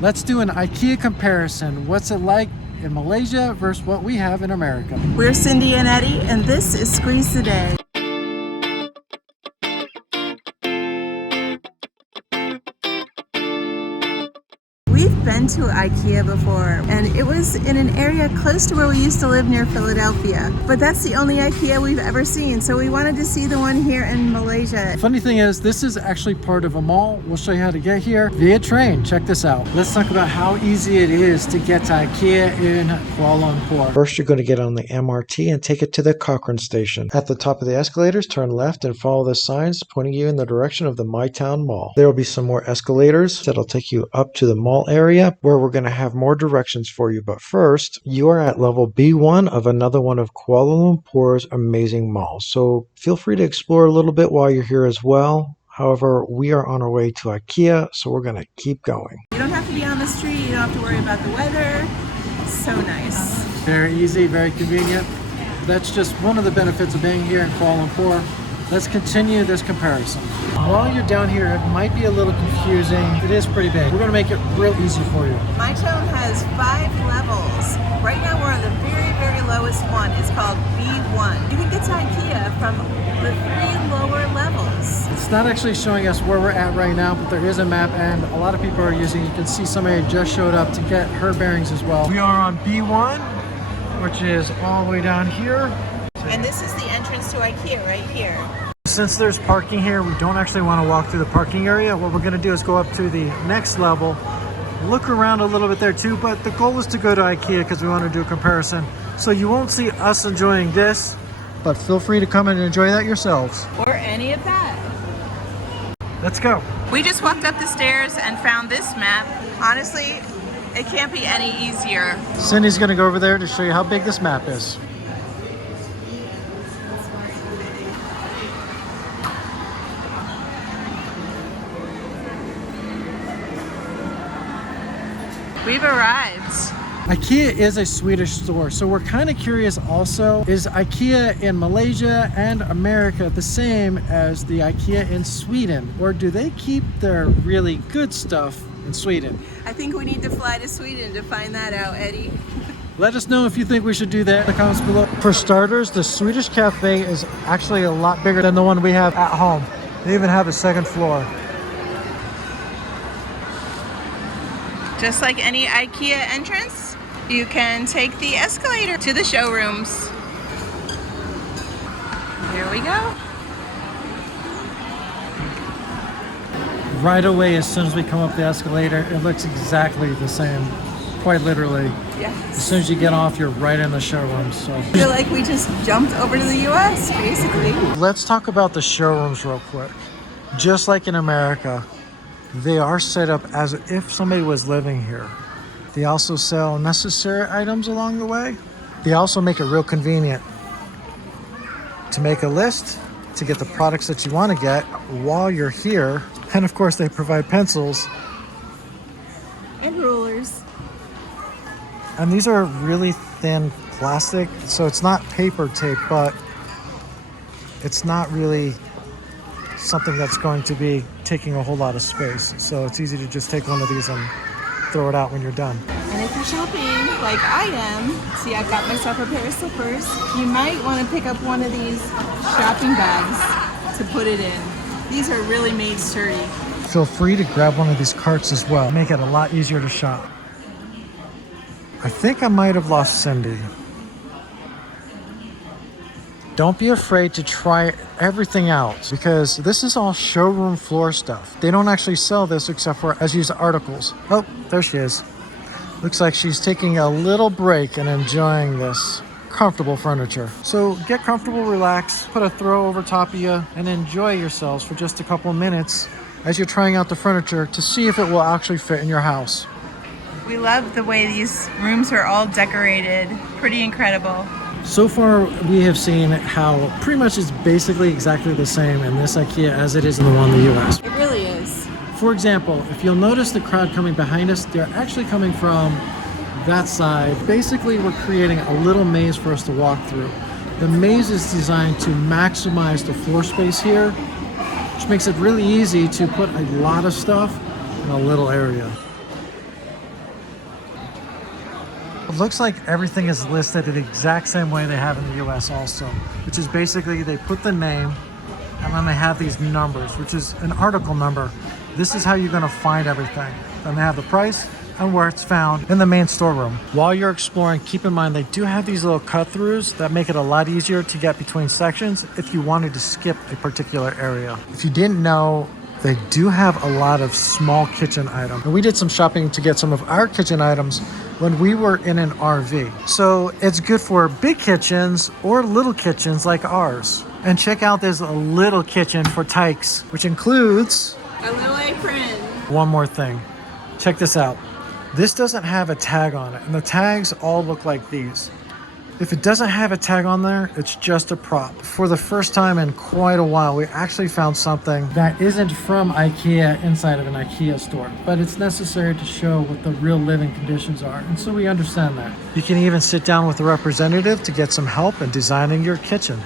Let's do an IKEA comparison. What's it like in Malaysia versus what we have in America? We're Cindy and Eddie, and this is Squeeze the Day. We've been to IKEA before, and it was in an area close to where we used to live near Philadelphia. But that's the only IKEA we've ever seen, so we wanted to see the one here in Malaysia. Funny thing is, this is actually part of a mall. We'll show you how to get here via train. Check this out. Let's talk about how easy it is to get to IKEA in Kuala Lumpur. First, you're going to get on the MRT and take it to the Cochrane station. At the top of the escalators, turn left and follow the signs pointing you in the direction of the My Town Mall. There will be some more escalators that'll take you up to the mall area where we're going to have more directions for you. But first, you are at level B1 of another one of Kuala Lumpur's amazing malls. So feel free to explore a little bit while you're here as well. However, we are on our way to IKEA, so we're going to keep going. You don't have to be on the street, you don't have to worry about the weather. So nice. Very easy, very convenient. That's just one of the benefits of being here in Kuala Lumpur. Let's continue this comparison. While you're down here, it might be a little confusing. It is pretty big. We're going to make it real easy for you. My Town has 5 levels. Right now we're on the very, very lowest one. It's called B1. You can get to IKEA from the 3 lower levels. It's not actually showing us where we're at right now, but there is a map, and a lot of people are using. You can see somebody just showed up to get her bearings as well. We are on B1, which is all the way down here. And this is the entrance to IKEA right here. Since there's parking here, we don't actually want to walk through the parking area. What we're going to do is go up to the next level, look around a little bit there too, but the goal is to go to IKEA because we want to do a comparison. So you won't see us enjoying this, but feel free to come and enjoy that yourselves. Or any of that. Let's go. We just walked up the stairs and found this map. Honestly, it can't be any easier. Cindy's going to go over there to show you how big this map is. We've arrived. IKEA is a Swedish store, so we're kind of curious also, is IKEA in Malaysia and America the same as the IKEA in Sweden? Or do they keep their really good stuff in Sweden? I think we need to fly to Sweden to find that out, Eddie. Let us know if you think we should do that in the comments below. For starters, the Swedish cafe is actually a lot bigger than the one we have at home. They even have a second floor. Just like any IKEA entrance, you can take the escalator to the showrooms. Here we go. Right away, as soon as we come up the escalator, it looks exactly the same, quite literally. Yes. As soon as you get off, you're right in the showrooms. So I feel like we just jumped over to the US, basically. let's talk about the showrooms real quick. Just like in America, they are set up as if somebody was living here. They also sell necessary items along the way. They also make it real convenient to make a list, to get the products that you want to get while you're here. And of course, they provide pencils. And rulers. And these are really thin plastic, so it's not paper tape, but it's not really something that's going to be taking a whole lot of space. So it's easy to just take one of these and throw it out when you're done. And if you're shopping like I am, see, I've got myself a pair of slippers, you might want to pick up one of these shopping bags to put it in. These are really made sturdy. Feel free to grab one of these carts as well. Make it a lot easier to shop. I think I might have lost Cindy. Don't be afraid to try everything out because this is all showroom floor stuff. They don't actually sell this except for as used articles. Oh, there she is. Looks like she's taking a little break and enjoying this comfortable furniture. So get comfortable, relax, put a throw over top of you and enjoy yourselves for just a couple of minutes as you're trying out the furniture to see if it will actually fit in your house. We love the way these rooms are all decorated. Pretty incredible. So far, we have seen how pretty much it's basically exactly the same in this IKEA as it is in the one in the US. It really is. For example, if you'll notice the crowd coming behind us, they're actually coming from that side. Basically, we're creating a little maze for us to walk through. The maze is designed to maximize the floor space here, which makes it really easy to put a lot of stuff in a little area. It looks like everything is listed the exact same way they have in the US also, which is basically they put the name and then they have these numbers, which is an article number. This is how you're gonna find everything. Then they have the price and where it's found in the main storeroom. While you're exploring, keep in mind they do have these little cut-throughs that make it a lot easier to get between sections if you wanted to skip a particular area. If you didn't know, they do have a lot of small kitchen items. And we did some shopping to get some of our kitchen items when we were in an RV. So it's good for big kitchens or little kitchens like ours. And check out this little kitchen for Tykes, which includes A little apron. one more thing. Check this out. This doesn't have a tag on it, and the tags all look like these. If it doesn't have a tag on there, it's just a prop. For the first time in quite a while, we actually found something that isn't from IKEA inside of an IKEA store, but it's necessary to show what the real living conditions are, and so we understand that. You can even sit down with a representative to get some help in designing your kitchen.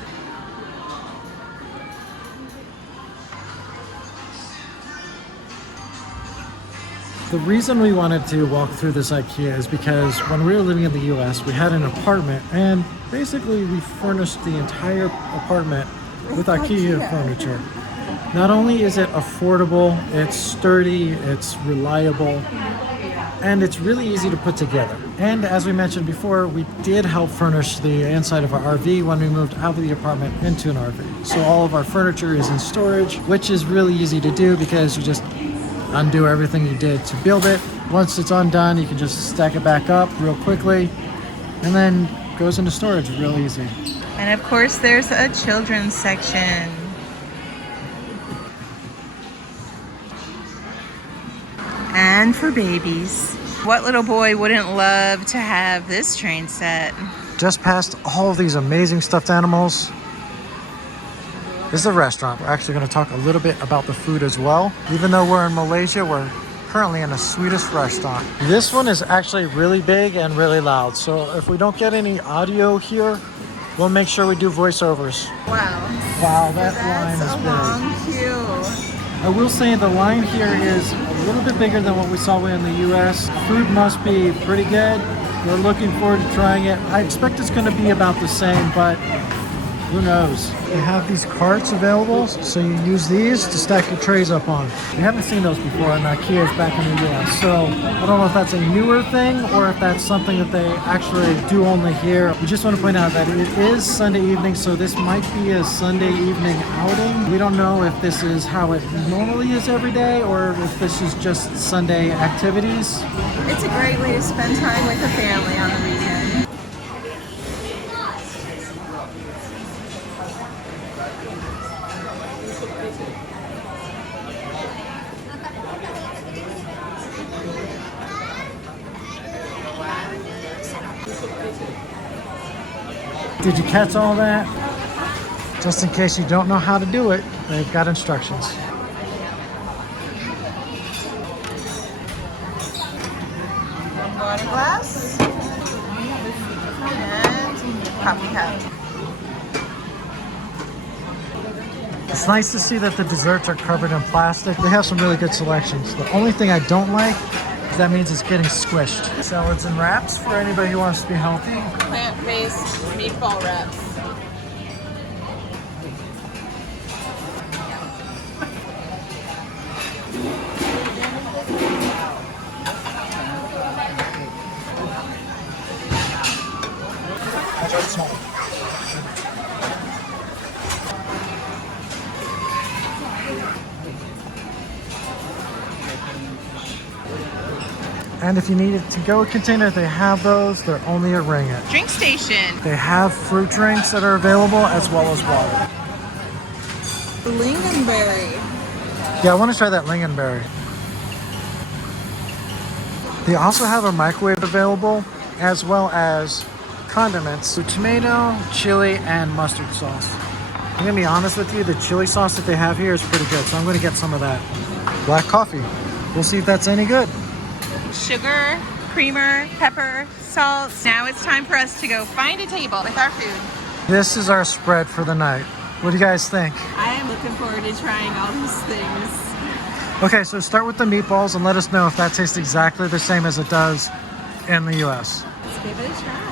The reason we wanted to walk through this IKEA is because when we were living in the US, we had an apartment and basically we furnished the entire apartment with IKEA furniture. Not only is it affordable, it's sturdy, it's reliable, and it's really easy to put together. And as we mentioned before, we did help furnish the inside of our RV when we moved out of the apartment into an RV. So all of our furniture is in storage, which is really easy to do because you just undo everything you did to build it. Once it's undone, you can just stack it back up real quickly and then goes into storage real easy. And of course, there's a children's section. And for babies. What little boy wouldn't love to have this train set? Just past all of these amazing stuffed animals, this is a restaurant. We're actually going to talk a little bit about the food as well. Even though we're in Malaysia, we're currently in a Swedish restaurant. This one is actually really big and really loud. So if we don't get any audio here, we'll make sure we do voiceovers. Wow. Wow, that That's line is a big. long queue. I will say the line here is a little bit bigger than what we saw in the US. Food must be pretty good. We're looking forward to trying it. I expect it's going to be about the same, but who knows? They have these carts available, so you use these to stack your trays up on. We haven't seen those before in IKEA's back in the US, so I don't know if that's a newer thing or if that's something that they actually do only here. We just want to point out that it is Sunday evening, so this might be a Sunday evening outing. We don't know if this is how it normally is every day or if this is just Sunday activities. It's a great way to spend time with the family on the weekend. Did you catch all that? Just in case you don't know how to do it, they've got instructions. Water glass and coffee cup. It's nice to see that the desserts are covered in plastic. They have some really good selections. The only thing I don't like is that means it's getting squished. Salads and wraps for anybody who wants to be healthy. Plant-based meatball wraps. And if you need a to-go container, they have those. They're only a ringgit. Drink station. They have fruit drinks that are available as well as water. Lingonberry. Yeah, I want to try that lingonberry. They also have a microwave available as well as condiments. So tomato, chili, and mustard sauce. I'm going to be honest with you, the chili sauce that they have here is pretty good. So I'm going to get some of that. Black coffee. We'll see if that's any good. Sugar, creamer, pepper, salt. Now it's time for us to go find a table with our food. This is our spread for the night. What do you guys think? I am looking forward to trying all these things. Okay, so start with the meatballs and let us know if that tastes exactly the same as it does in the US. Let's give it a try.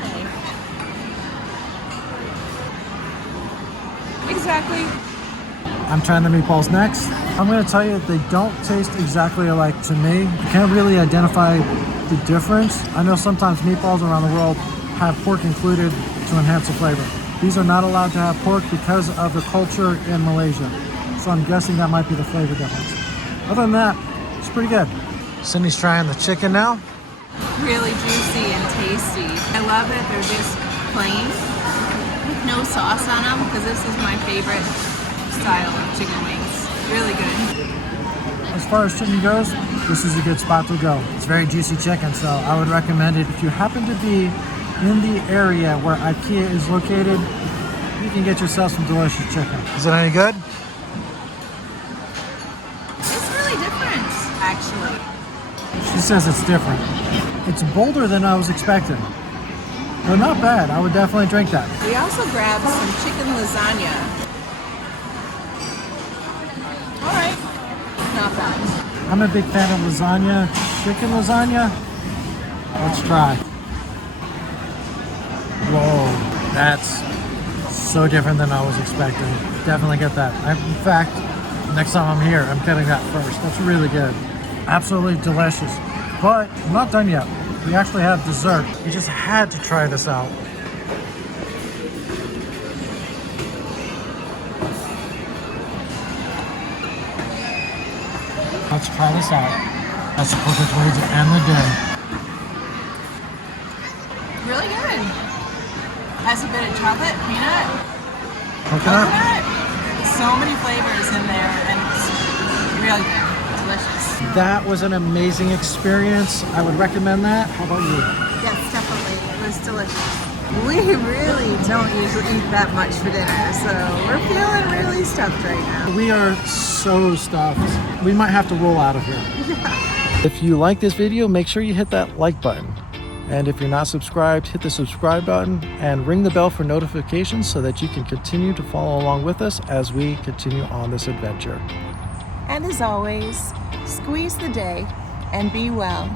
Exactly. I'm trying the meatballs next. I'm going to tell you that they don't taste exactly alike to me. I can't really identify the difference. I know sometimes meatballs around the world have pork included to enhance the flavor. These are not allowed to have pork because of the culture in Malaysia. So I'm guessing that might be the flavor difference. Other than that, it's pretty good. Cindy's trying the chicken now. Really juicy and tasty. I love that they're just plain with no sauce on them because this is my favorite style of chicken wings. Really good. As far as chicken goes, this is a good spot to go. It's very juicy chicken, so I would recommend it. If you happen to be in the area where IKEA is located, you can get yourself some delicious chicken. Is it any good? It's really different, actually. She says it's different. It's bolder than I was expecting. But not bad. I would definitely drink that. We also grabbed some chicken lasagna. All right, not bad. I'm a big fan of lasagna. Chicken lasagna? Let's try. Whoa, that's so different than I was expecting. Definitely get that. In fact, next time I'm here, I'm getting that first. That's really good. Absolutely delicious. But I'm not done yet. We actually have dessert. We just had to try this out. Let's try this out. That's a perfect way to end the day. Really good. Has a bit of chocolate, peanut, Coconut? So many flavors in there, and it's really good. Delicious. That was an amazing experience. I would recommend that. How about you? Yes, definitely. It was delicious. We really don't usually eat that much for dinner, so we're feeling really stuffed right now. We are so stuffed. We might have to roll out of here. If you like this video, make sure you hit that like button. And if you're not subscribed, hit the subscribe button and ring the bell for notifications so that you can continue to follow along with us as we continue on this adventure. And as always, squeeze the day and be well.